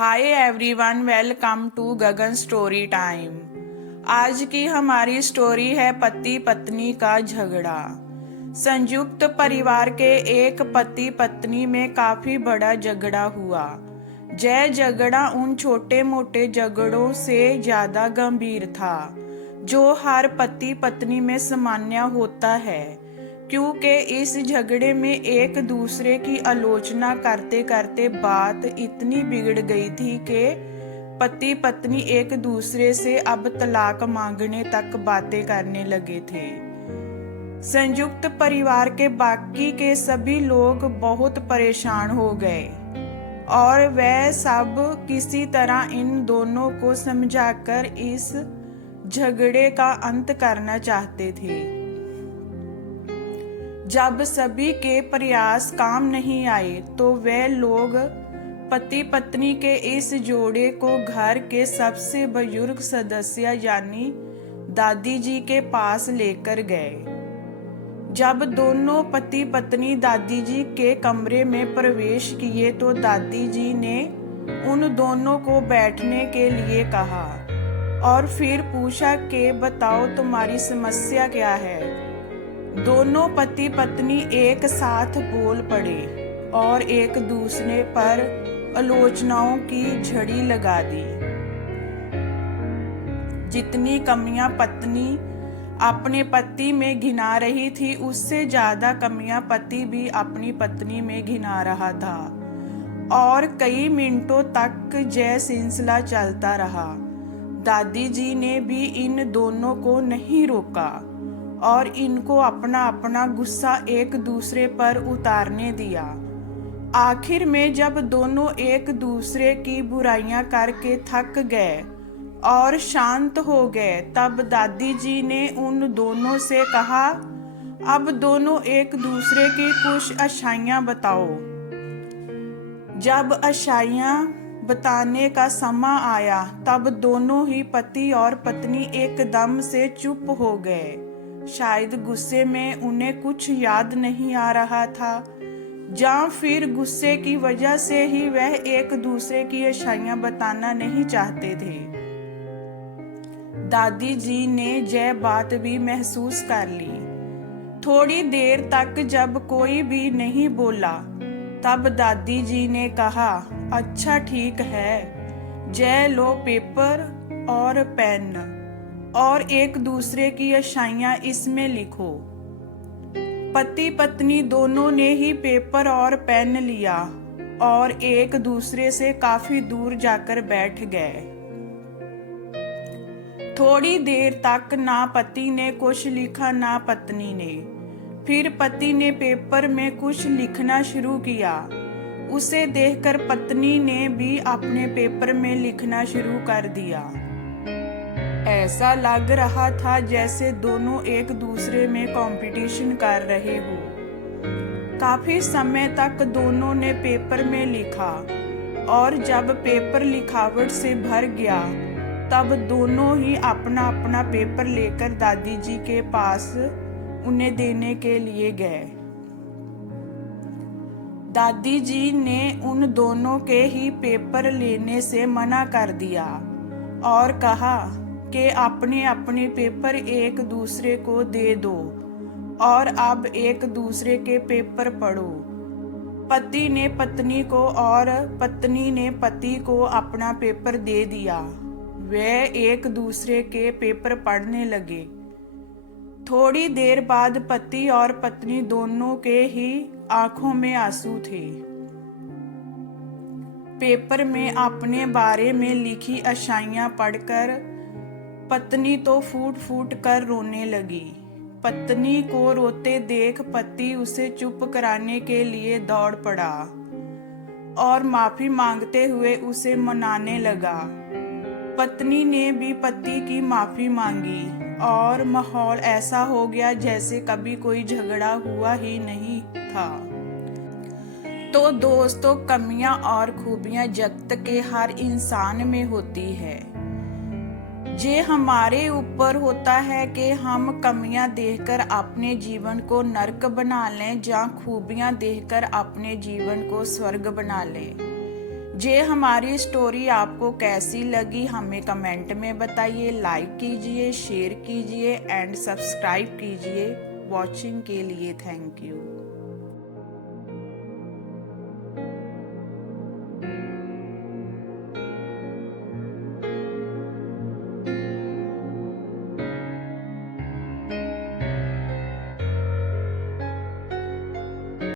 Hi everyone, welcome to Gagan story time. आज की हमारी स्टोरी है पति पत्नी का झगड़ा। संयुक्त परिवार के एक पति पत्नी में काफी बड़ा झगड़ा हुआ। यह झगड़ा उन छोटे मोटे झगड़ों से ज्यादा गंभीर था जो हर पति पत्नी में सामान्य होता है, क्योंकि इस झगड़े में एक दूसरे की आलोचना करते करते बात इतनी बिगड़ गई थी कि पति पत्नी एक दूसरे से अब तलाक मांगने तक बातें करने लगे थे। संयुक्त परिवार के बाकी के सभी लोग बहुत परेशान हो गए और वह सब किसी तरह इन दोनों को समझाकर इस झगड़े का अंत करना चाहते थे। जब सभी के प्रयास काम नहीं आए तो वे लोग पति पत्नी के इस जोड़े को घर के सबसे बुजुर्ग सदस्य यानी दादी जी के पास लेकर गए। जब दोनों पति पत्नी दादी जी के कमरे में प्रवेश किए तो दादी जी ने उन दोनों को बैठने के लिए कहा और फिर पूछा कि बताओ तुम्हारी समस्या क्या है। दोनों पति पत्नी एक साथ बोल पड़े और एक दूसरे पर आलोचनाओं की झड़ी लगा दी। जितनी कमियां पत्नी अपने पति में घिना रही थी, उससे ज्यादा कमियां पति भी अपनी पत्नी में घिना रहा था और कई मिनटों तक यह सिलसिला चलता रहा। दादी जी ने भी इन दोनों को नहीं रोका और इनको अपना अपना गुस्सा एक दूसरे पर उतारने दिया। आखिर में जब दोनों एक दूसरे की बुराइयां करके थक गए और शांत हो गए, तब दादी जी ने उन दोनों से कहा, अब दोनों एक दूसरे की कुछ अच्छाइयां बताओ। जब अच्छाइयां बताने का समय आया तब दोनों ही पति और पत्नी एकदम से चुप हो गए। शायद गुस्से में उन्हें कुछ याद नहीं आ रहा था या फिर गुस्से की वजह से ही वह एक दूसरे की अच्छाइयां बताना नहीं चाहते थे। दादी जी ने यह बात भी महसूस कर ली। थोड़ी देर तक जब कोई भी नहीं बोला तब दादी जी ने कहा, अच्छा ठीक है, जय लो पेपर और पेन और एक दूसरे की अच्छाइयां इसमें लिखो। पति पत्नी दोनों ने ही पेपर और पेन लिया और एक दूसरे से काफी दूर जाकर बैठ गए। थोड़ी देर तक ना पति ने कुछ लिखा ना पत्नी ने। फिर पति ने पेपर में कुछ लिखना शुरू किया। उसे देखकर पत्नी ने भी अपने पेपर में लिखना शुरू कर दिया। ऐसा लग रहा था जैसे दोनों एक दूसरे में कंपटीशन कर रहे हो। काफी समय तक दोनों ने पेपर में लिखा और जब पेपर लिखावट से भर गया तब दोनों ही अपना अपना पेपर लेकर दादी जी के पास उन्हें देने के लिए गए। दादी जी ने उन दोनों के ही पेपर लेने से मना कर दिया और कहा कि अपने अपने पेपर एक दूसरे को दे दो और अब एक दूसरे के पेपर पढ़ो। पति ने पत्नी को और पत्नी ने पति को अपना पेपर दे दिया। वे एक दूसरे के पेपर पढ़ने लगे। थोड़ी देर बाद पति और पत्नी दोनों के ही आंखों में आंसू थे। पेपर में अपने बारे में लिखी अच्छाइयां पढ़कर पत्नी तो फूट फूट कर रोने लगी। पत्नी को रोते देख पति उसे चुप कराने के लिए दौड़ पड़ा और माफी मांगते हुए उसे मनाने लगा। पत्नी ने भी पति की माफी मांगी और माहौल ऐसा हो गया जैसे कभी कोई झगड़ा हुआ ही नहीं था। तो दोस्तों, कमियां और खूबियां जगत के हर इंसान में होती है। ये हमारे ऊपर होता है कि हम कमियां देखकर अपने जीवन को नरक बना लें या खूबियां देखकर अपने जीवन को स्वर्ग बना लें। ये हमारी स्टोरी आपको कैसी लगी हमें कमेंट में बताइए। लाइक कीजिए, शेयर कीजिए एंड सब्सक्राइब कीजिए। वॉचिंग के लिए थैंक यू।